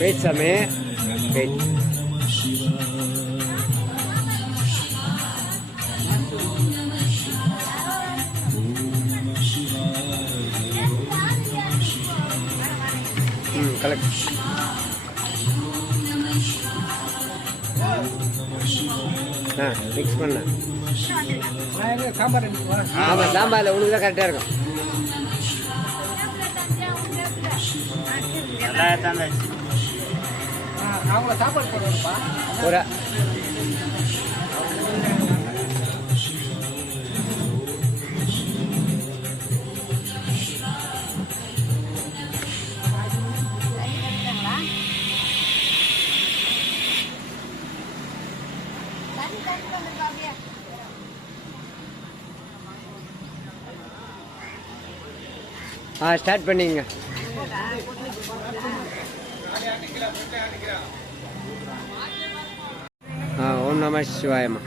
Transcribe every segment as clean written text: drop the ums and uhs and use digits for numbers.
Wait சாமி wait. Collect. Mix பண்ண ஆமாம் சாம்பாரில் உனக்கு தான் கரெக்டாக இருக்கும். அவங்கள சாப்பாடு போடுறப்பா ஒரு ஸ்டார்ட் பண்ணிங்க. ஓம் நம சிவாயம்மா.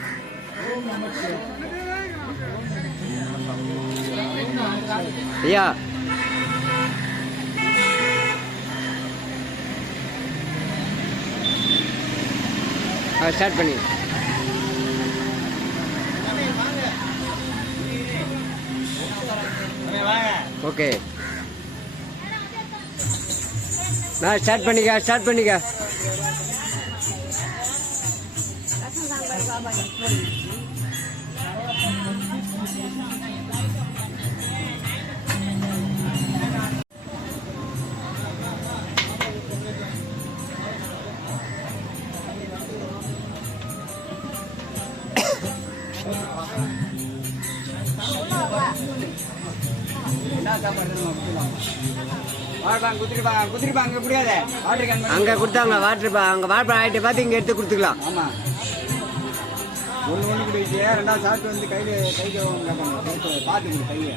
ஐயா ஸ்டார்ட் பண்ணி. ஓகே நான் ஸ்டார்ட் பண்ணிக்க. அங்க கொடுத்தாங்க வாட்டர். அங்க வாட்டர் ஆயிட்டு பார்த்து இங்க எடுத்து கொடுத்துக்கலாம். ஆமா ஒன்று குடிச்சு ரெண்டாவது சாப்பிட்டு வந்து கைக்கு பார்த்து கையை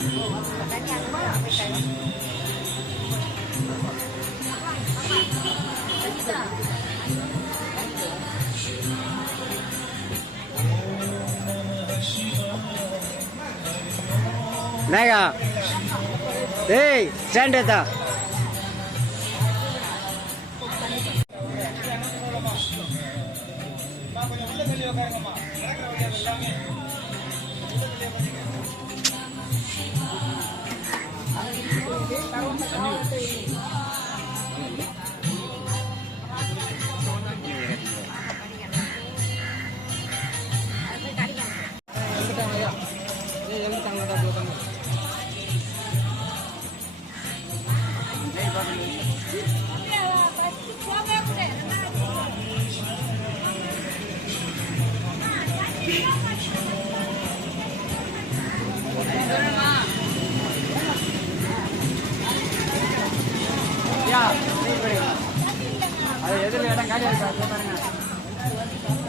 நாயகா டேய் ஸ்டாண்ட் ஏத்தா.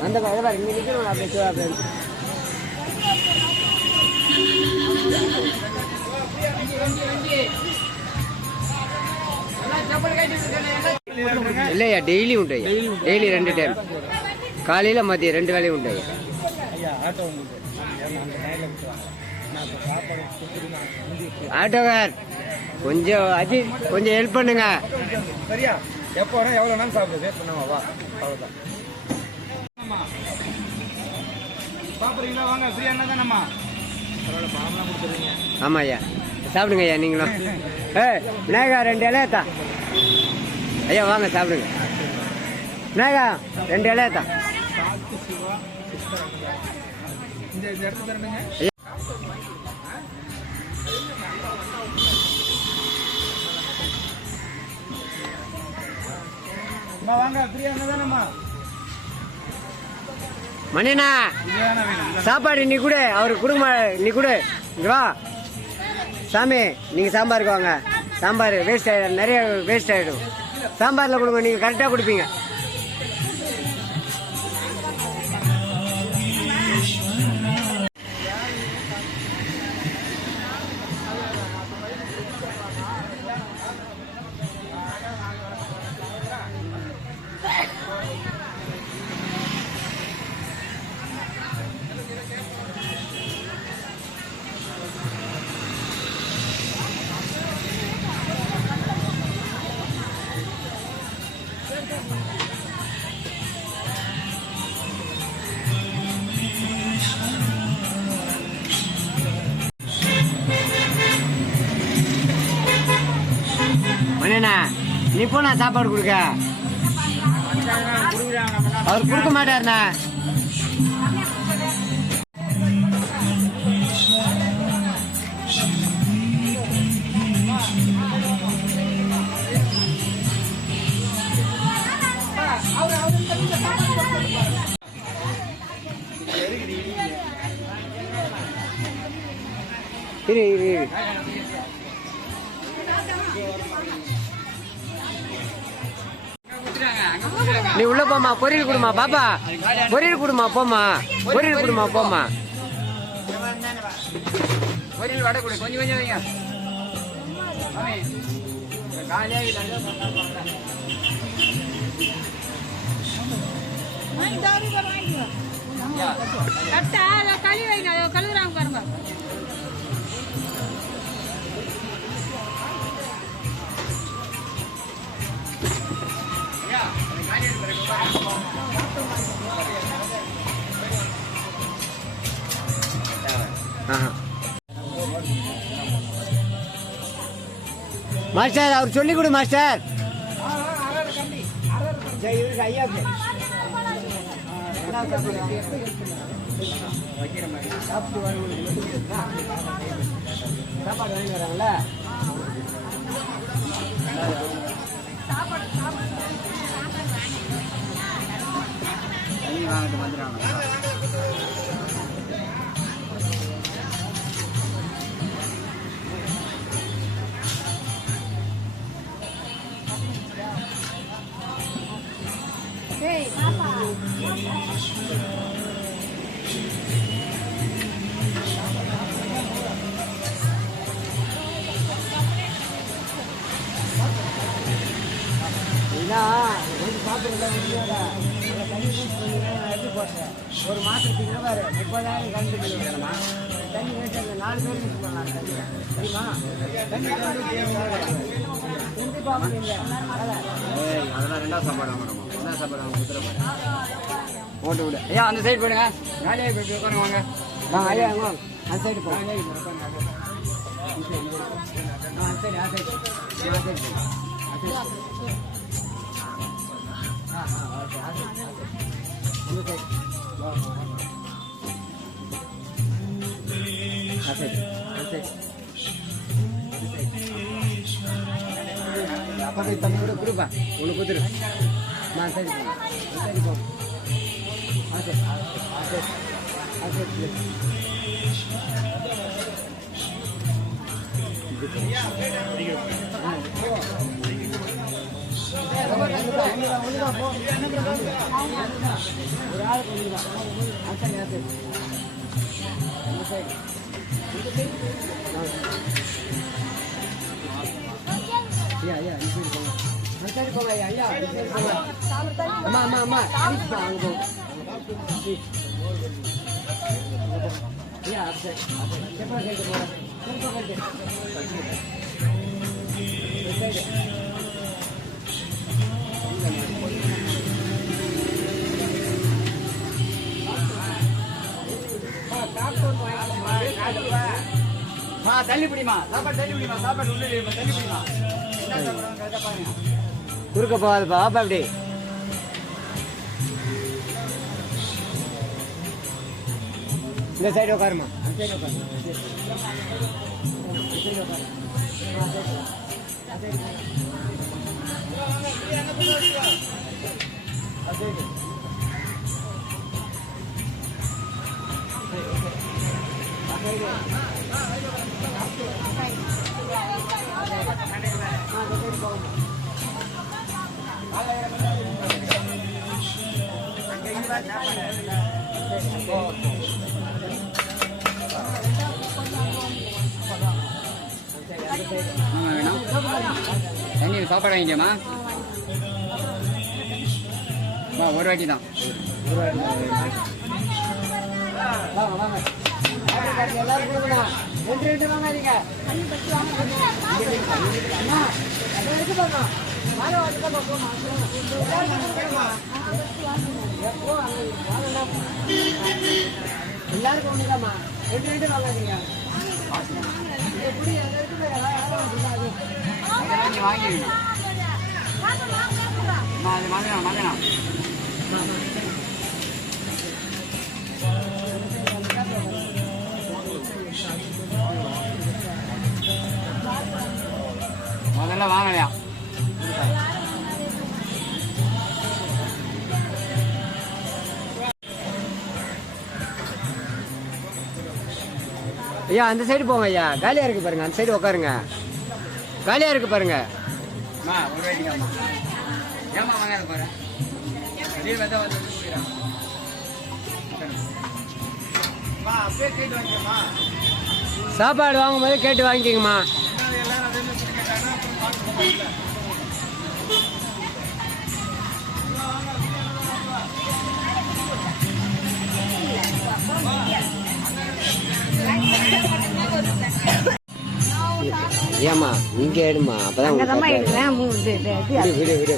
அந்த பாரு இங்க நிக்கிறோம். அப்படியே இல்லையா டெய்லி உண்டு. டெய்லி 2 டைம் காலையில் மதியம் 2 வேலையும் உண்டு. ஆட்டோகார் கொஞ்சம் கொஞ்சம் ஹெல்ப் பண்ணுங்க. சரியா எப்போ வேணா எவ்வளோ வேணாலும் சாப்பிடுது பண்ணாவா அவ்வளோதான். சாப்பிட்றீங்களா வாங்க ஃப்ரீயா என்ன தானம்மா பரவாயில்ல பாவம்லாம் கொடுத்துருவீங்க. ஆமாம் ஐயா சாப்பிடுங்க ஐயா நீங்களும். விநாயகா 2 இலையத்தா. ஐயா வாங்க சாப்பிடுங்க. விநாயகா 2 இலையத்தா. இந்த இடத்துல தரணுங்க. வாங்க ஃப்ரீயா என்ன தானம்மா. மணிண்ணா சாப்பாடு நீ கூட அவருக்கு கொடுங்க. நீ கூட இங்க வா சாமி. நீங்க சாம்பாருக்கு வாங்க. சாம்பார் வேஸ்ட் ஆயிடும், நிறைய வேஸ்ட் ஆயிடும். சாம்பார்ல கொடுங்க, நீங்க கரெக்டா கொடுப்பீங்க. அண்ணா நீ போனா சாப்பாடு கொடுக்க அவர் கொடுக்க மாட்டாருண்ணா. இரு இரு இரு நீ உள்ள போமா. பொரியல் கொடுமா பாப்பா, பொரியல் கொடுமா போமா, பொரியல் கொடுமா போமா. பொரியல் வடை கொடு, கொஞ்சம் கொஞ்சம் வைங்க. கழுவி வைங்க, கழுவுறாங்க பாருங்க. மாஸ்டர் அவர் சொல்லி கொடு மாஸ்டர். சாப்பாடு வாங்கி வராங்கல்ல, தண்ணி வாங்கிட்டு வந்துடுறாங்க. ஒரு மாசத்துக்கு 30,000 கரண்ட் பில் வேணுமா? தண்ணி வேஸ்ட் 4 பேர் யூஸ் பண்ணலாம் தண்ணி தெரியுமா? தண்ணி அதெல்லாம் ரெண்டாவது சாப்பாடு வாங்கணும். ஒன்றாவது சாப்பாடு வாங்க குத்துற ஓட்டு விடு. ஐயா அந்த சைடு போயிடுங்க. காலியாக போயிட்டு உட்காந்து வாங்க. ஐயா வாங்க அந்த சைடு போங்க. அந்த சைடு ஆ சைடு அப்பா தம்பி கூட கொடுப்பா உனக்கு கொடுத்துரு. நான் சரி சரி போ. அம்மா அம்மா அம்மா அங்க தள்ளி பிடிமா சாப்பாடு, தள்ளி பிடிமா சாப்பாடு உள்ள தள்ளி பிடிமா. குறுக்க போகாதுப்பா பாப்பா. அப்படி இந்த சைடு உட்காருமா. அந்த சைடு உட்காருமா. தண்ணி சாப்பாடு வாங்கிக்கமா. ஒரு வாட்டி தான். எல்லாரும் கொடுக்கணும். 2 வாங்காதீங்க. எல்லாருக்கும் ஒண்ணுதாம்மா. 2 வாங்காதீங்க. வாங்கிக்கணும் அது மதியம் முதல்ல வாங்கலையா ஐயா அந்த சைடு போங்க ஐயா, காலியா இருக்கு பாருங்க, அந்த சைடு உட்காருங்க, காலியா இருக்கு பாருங்க. ஒரு வேட்டிங்கம்மா ஏமா வாங்காத பாரு வெளியே வந்து அப்படியே கேட்டு வாங்கிக்கம்மா. சாப்பாடு வாங்கும்போது கேட்டு வாங்கிக்கோங்கம்மா. எல்லாரும் அதே மாதிரி கேட்டாங்கன்னா அப்புறம் பார்க்க போகல. ஏமா இங்க எடுமா, அப்பதான் விடு விடு.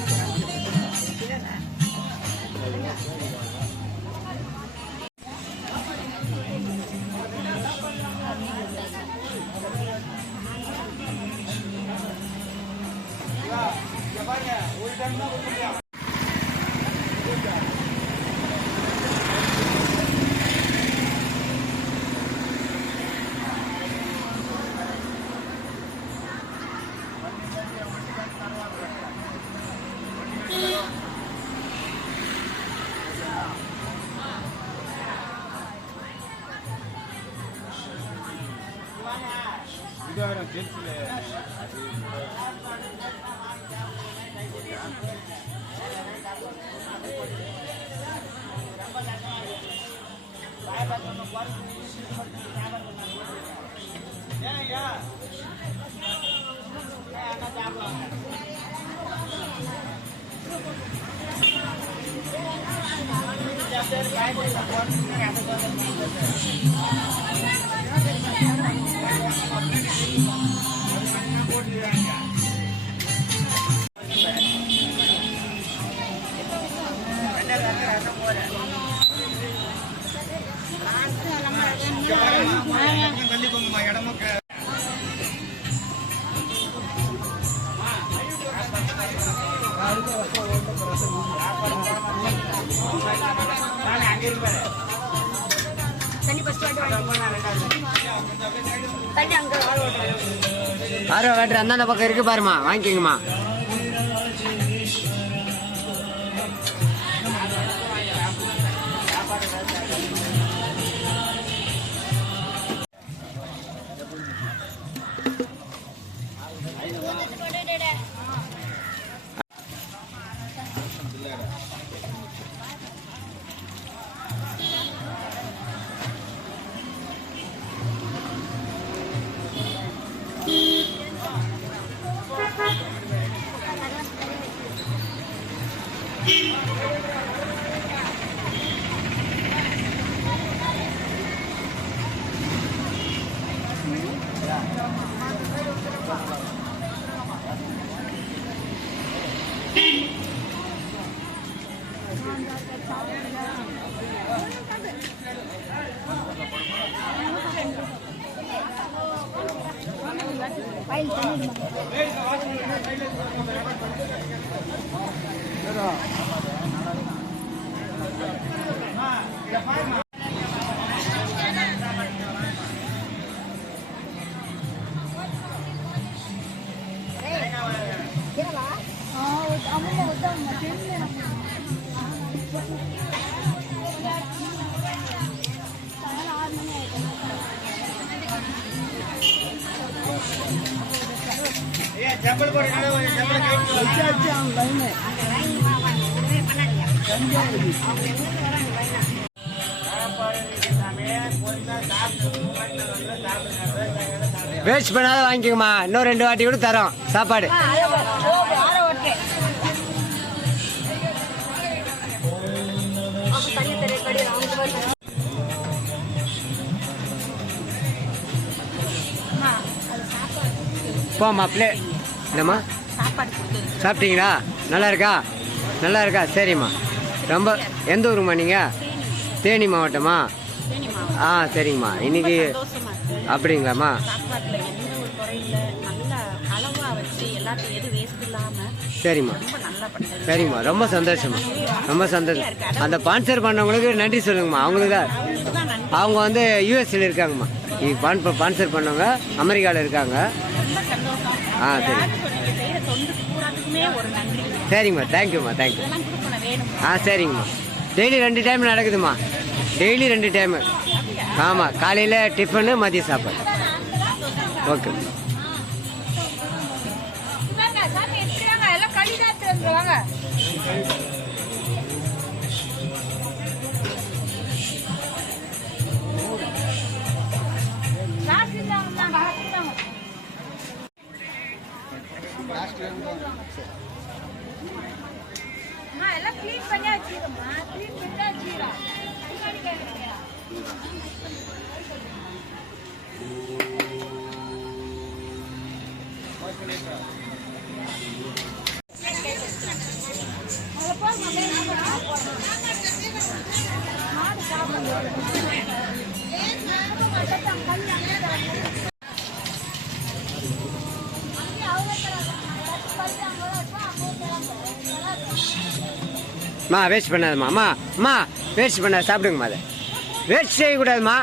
ஆரோ வேட்டர் அந்தாண்ட பக்கம் இருக்கு பாருமா, வாங்கிக்கோங்கம்மா. வேஸ்ட் பண்ணாத வாங்கிக்கோங்கம்மா, இன்னும் 2 வாட்டி கூட தரோம் சாப்பாடு. போம்மா பிளே. என்னம்மா சாப்பிட்டீங்களா? நல்லா இருக்கா? நல்லா இருக்கா? சரிம்மா. ரொம்ப எந்த ஊருமா நீங்கள்? தேனி மாவட்டமா? ஆ சரிங்கம்மா. இன்னைக்கு அப்படிங்களாம்மா? சாப்பாட்டில் எந்த ஒரு குறையில நல்லா அளவாக வச்சு எல்லாத்தையும் எது வேஸ்ட் இல்லாமல் சரிம்மா, ரொம்ப நல்லா பண்ணுறது. சரிம்மா, ரொம்ப சந்தோஷமா, ரொம்ப சந்தோஷம். அந்த ஸ்பான்சர் பண்ணவங்களுக்கு நன்றி சொல்லுங்கம்மா. அவங்களுக்கு தான் தான் நன்றி. அவங்க வந்து யூஎஸ்ல இருக்காங்கம்மா. ஸ்பான்சர் பண்ணவங்க அமெரிக்காவில் இருக்காங்க. ரொம்ப சந்தோஷம். ஆ சரி, நீங்கள் செய்கிற தொண்டு பூராத்துக்குமே ஒரு நன்றி. சரிங்கம்மா, தேங்க்யூம்மா, தேங்க்யூ. இதெல்லாம் கொடுக்கணும் வேணும். ஆ சரிங்கம்மா. டெய்லி 2 டைம் நடக்குதும்மா, டெய்லி 2 டைமு. ஆமாம், காலையில் டிஃபனு, மதிய சாப்பாடு. ஓகே. இந்தாங்க, சாமி எடுத்துறாங்க. எல்லாம் களி தான் எடுத்துட்டு வாங்க. காசு இல்லாம காசு இல்லாம. அம்மா, எல்லாம் க்ளீன் பண்ணி வச்சிருக்கோம்மா. க்ளீன் பண்ணி வச்சிருக்கோம். அம்மா வேஸ்ட் பண்ணாதம்மா. அம்மா, அம்மா வேஸ்ட் பண்ணாத, சாப்பிடுங்கம்மா. அதை வேஸ்ட் செய்யக்கூடாதும்மா.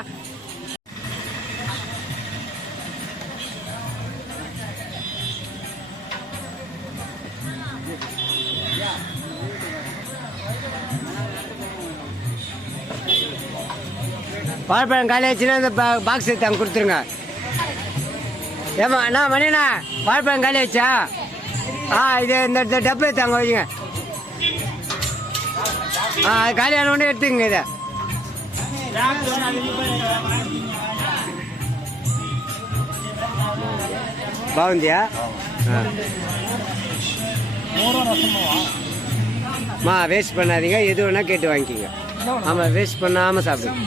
வாழைப்பழம் காலி ஆச்சுன்னா இந்த பாக்ஸ் எடுத்து அங்கே கொடுத்துருங்க. ஏம்மா அண்ணா, மணிண்ணா, வாழைப்பழம் காலி ஆச்சா? இது இந்த டப்பு எடுத்து அங்கே வைங்க. அது காலியான உடனே எடுத்துக்கங்க. இதை బాగుందియా? மா வேஸ்ட் பண்ணாதீங்க, எது வேணா கேட்டு வாங்கிக்கிங்க. ஆமாம், வேஸ்ட் பண்ணாமல் சாப்பிடுங்க.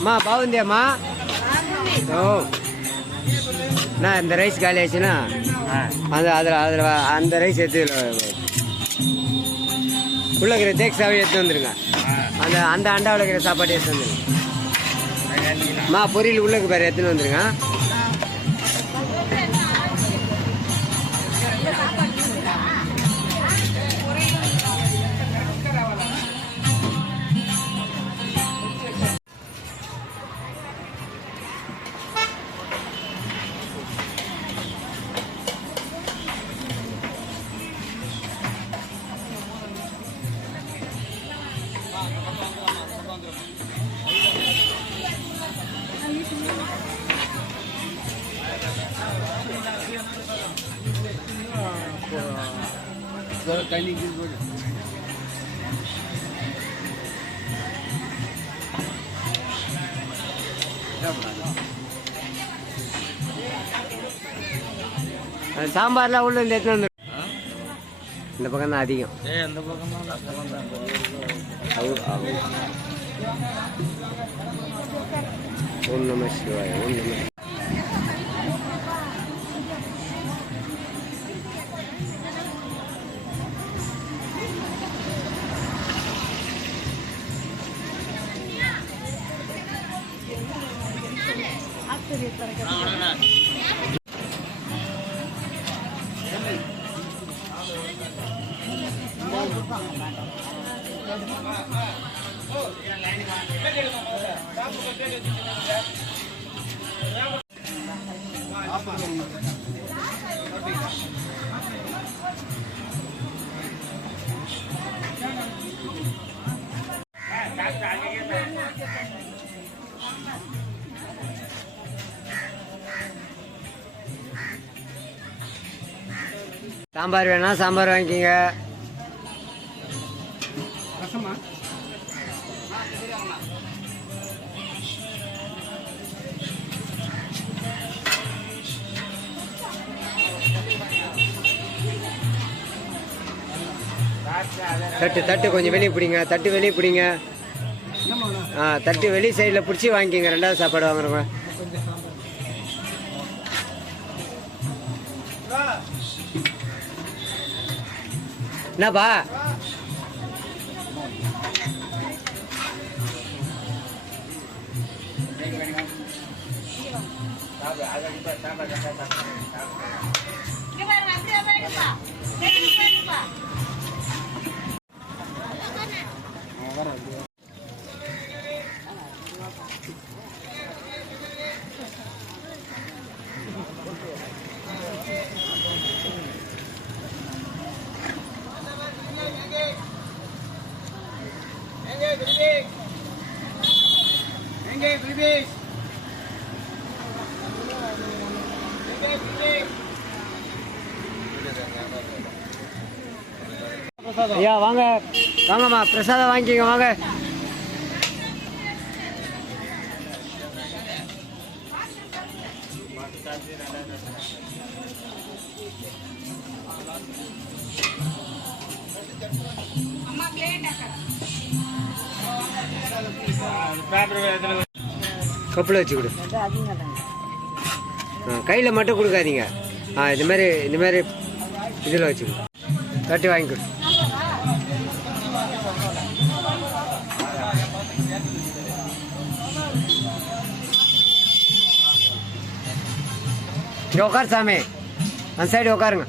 అమ్మా బాగుంది అమ్మా. ఓ నా இந்த ரைஸ் காலி ஆச்சுன்னா அந்த ரைஸ் எடுத்து உள்ள இருக்கிற தேக்ஸாவே எடுத்து வந்துருங்க. அந்த அண்டாவில் இருக்கிற சாப்பாடு எடுத்து வந்துருங்க. மா பொரியல் உள்ளக்கு பேர் எடுத்துன்னு வந்துருங்க. சாம்பார்லாம் உள்ள இந்த எடுத்துன்னு வந்து இந்த பக்கம் தான் அதிகம். ஓம் நம சிவாய, ஓம் நம. சாம்பார் வேணா சாம்பார் வாங்கிக்கிங்க. தட்டு தட்டு கொஞ்சம் வெளியே பிடிங்க, தட்டு வெளியே பிடிங்க. தட்டு வெளி சைடில் பிடிச்சி வாங்கிக்கிங்க. 2வது சாப்பாடு வாங்குறவங்க. என்னப்பா இங்க பாருங்க, அப்படியே போயிடுப்பா. போயிடுப்பா. ஐயா வாங்க வாங்கம்மா பிரசாதம் வாங்கிக்கோங்க வாங்க கப்பில் வச்சு கொடு கையில் மட்டும் கொடுக்காதீங்க இந்த மாதிரி இதில் வச்சு கொடு தட்டி வாங்கி கொடு இங்கே உட்கார் சாமி அந்த சைடு உட்காருங்க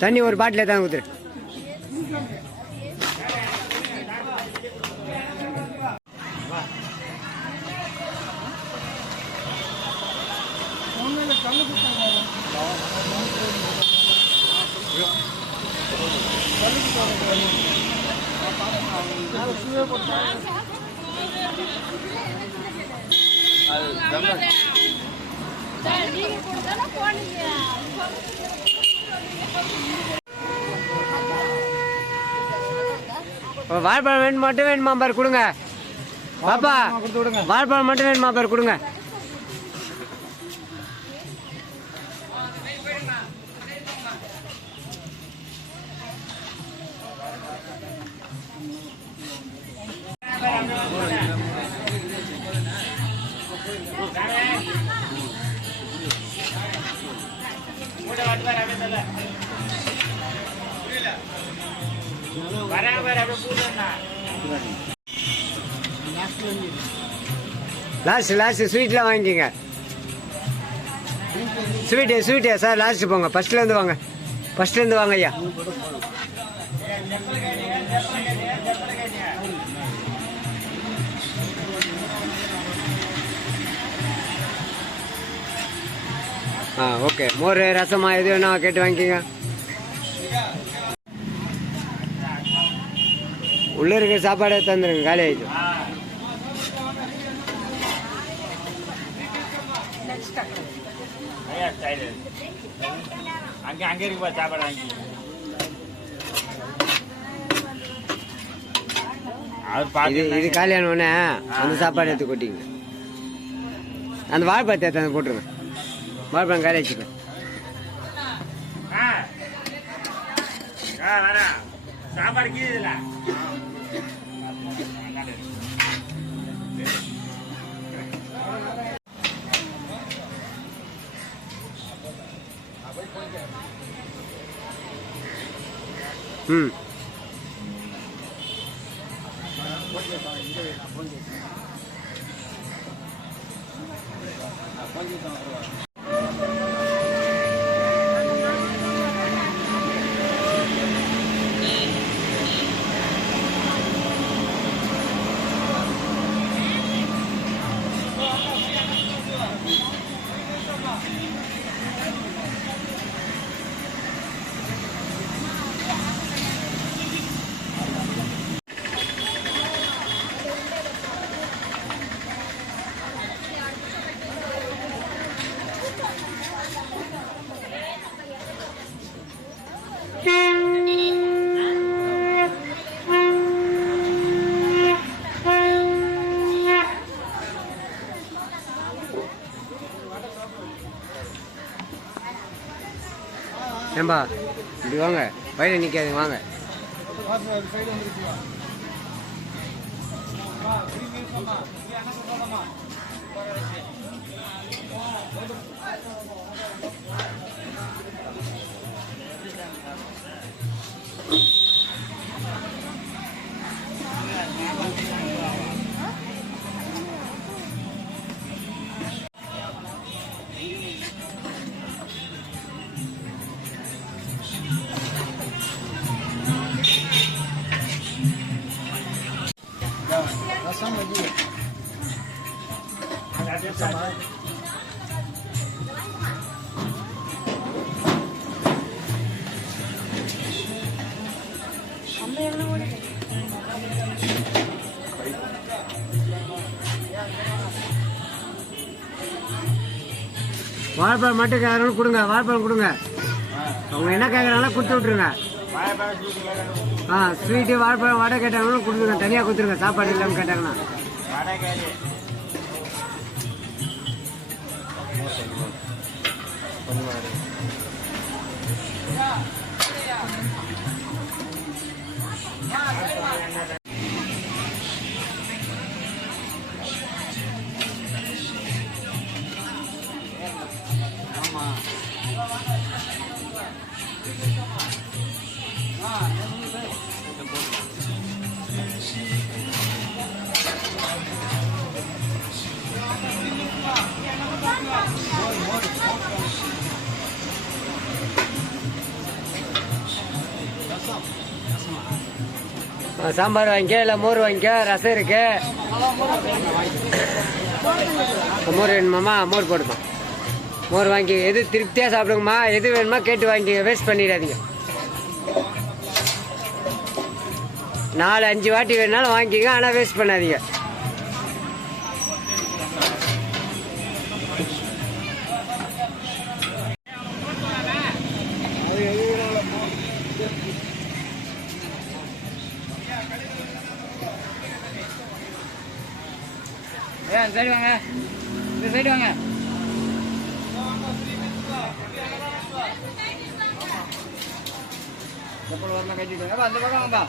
தண்ணி ஒரு பாட்டில் தான் ஊத்துரு நீங்க கொடுத்தாலும் போனீங்க. வாழைப்பழம் வேணும் மட்டும் வேணுமா பாரு கொடுங்க பாப்பா வாழைப்பழம் மட்டும் வேணுமா பாரு கொடுங்க லாஸ்ட் ஸ்வீட்லாம் வாங்கிக்கோங்க ஸ்வீட்டு சார் லாஸ்ட் போங்க ஃபர்ஸ்ட்லேருந்து வாங்க ஐயா ஓகே மோர் ரசமா எது வேணா கேட்டு வாங்கிக்கோங்க உள்ள இருக்கிற சாப்பாடை தந்துருங்க காலி ஆயிடுச்சு அங்கே இருக்கு சாப்பாடு வாங்கி இது காலியான உடனே அந்த சாப்பாடு எடுத்து கொட்டிங்க அந்த வாழைப்பழத்தை எடுத்து போட்டுருங்க வாழைப்பழம் காலி வச்சுக்க சாப்பாடு கீழே ம் ஏம்பா இப்படி வாங்க, வயலில் நிற்காதீங்க வாங்க. சைடு வந்துருச்சு வா 3 minutes வாமா. இங்க என்ன சொல்லலாமா? ரசம் வெஜ்ஜி வாழைப்பழம் மட்டும் கேட்கறவங்க கொடுங்க, வாழைப்பழம் கொடுங்க. அவங்க என்ன கேட்குறாங்களோ கொடுத்து விட்ருங்க. ஸ்வீட்டு வாழைப்பழம் வடை கேட்டாங்களும் கொடுத்துருங்க, தனியாக கொடுத்துருங்க. சாப்பாடு இல்லாமல் கேட்டாங்கன்னா சாம்பார் வாங்கிக்க, இல்லை மோர் வாங்கிக்க, ரசம் இருக்கு. மோர் வேணுமாம்மா? மோர் போடுமா. மோர் வாங்கி எது திருப்தியாக சாப்பிடுங்கம்மா. எது வேணுமா கேட்டு வாங்கிக்கங்க, வேஸ்ட் பண்ணிடாதீங்க. 4-5 வாட்டி வேணுனாலும் வாங்கிக்கங்க, ஆனால் வேஸ்ட் பண்ணாதீங்க. சைடு வாங்க, இந்த சைடு வாங்க. கட்டிட்டு அந்த பக்கம் வாங்கப்பா.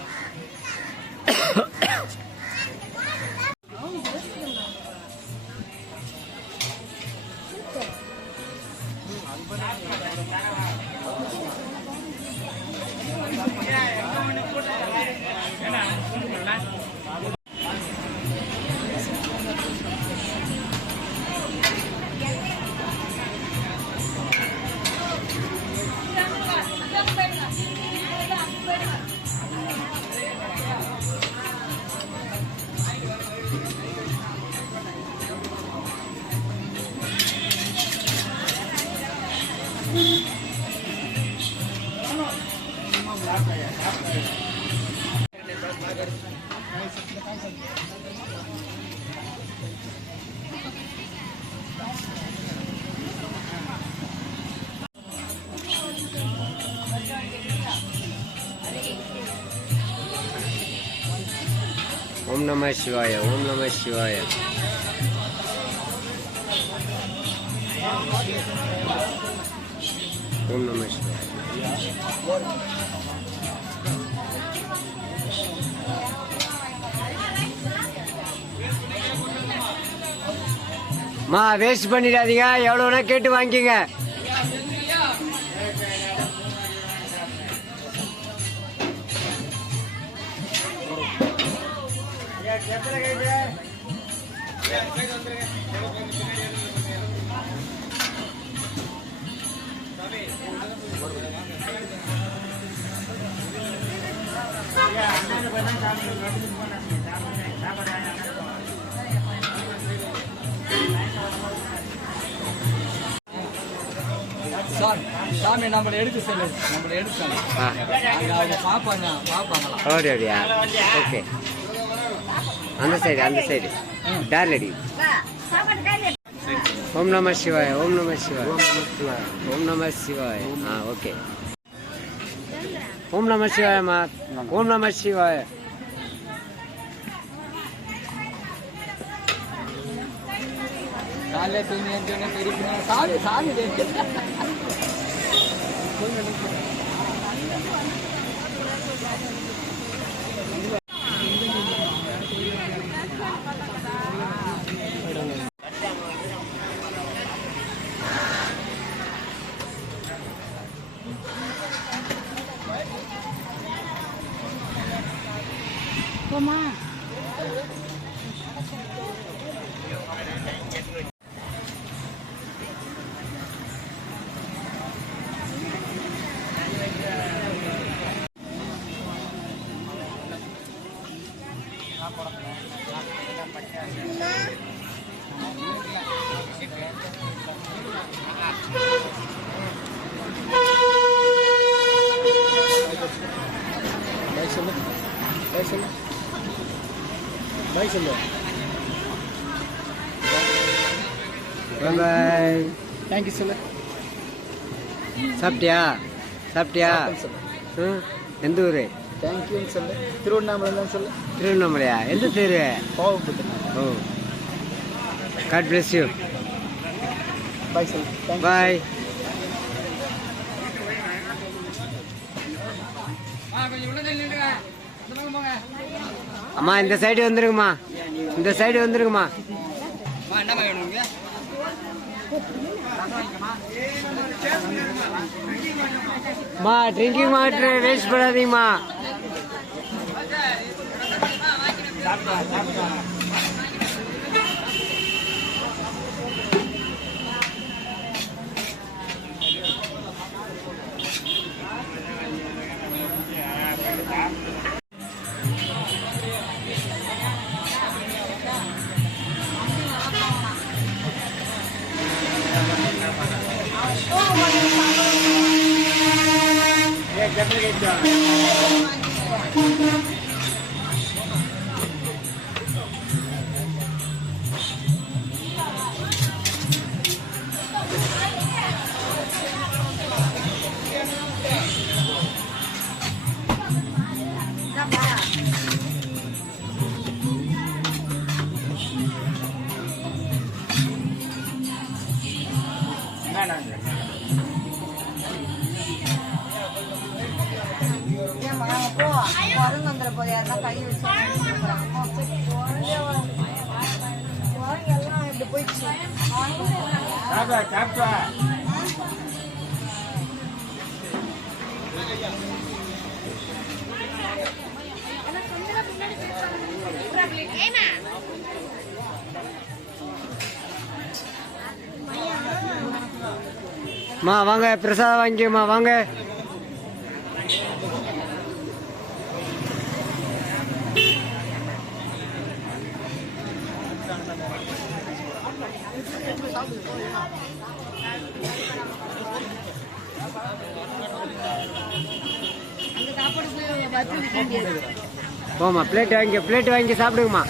ஓம் நம சிவாய, ஓம் நம சிவாய. ஓம் நம சிவாய. மா வேஸ்ட் பண்ணிடாதீங்க, எவ்வளோ வேணா கேட்டு வாங்கிக்கங்க. சாமி நம்மளை எடுக்க சொல்லு, நம்மளை எடுக்க சொல்லு. பாப்பாங்களா? அப்படியா? ஓகே, அந்த சைடு, அந்த சைடு டேர் அடி. ஓம் நம சிவாய, ஓம் நம சிவாய, ஓம் நம சிவாய. ஓகே. ஓம் நம சிவாயம்மா, ஓம் நம சிவாய. சாமி சாமி போமா பாய் சொல்லு. பாய். தேங்க்யூ சொல்லு. சாப்பிட்டியா சாப்பிட்டியா? ம், எந்த ஊர்? தேங்க்யூன்னு சொல்லு. திருவண்ணாமலை சொல்லு. திருவண்ணாமலையா? எந்த தெரு? கோவப்பட்டு. ஓ, காட் பிளஸ் யூ. பாய் சொல்லு. பாய். அம்மா இந்த சைடு வந்துருங்கம்மா, இந்த சைடு வந்துருங்கம்மா. அம்மா ட்ரிங்கிங் வாட்டர் வேஸ்ட் பண்ணாதீங்கம்மா. வந்துட போது யாருன்னா கை வச்சு எல்லாம் இப்படி போயிடுச்சு. மா வாங்க, பிரசாதம் வாங்கிக்கம்மா வாங்க. போமா, பிளேட் வாங்கி சாப்பிடுங்கம்மா.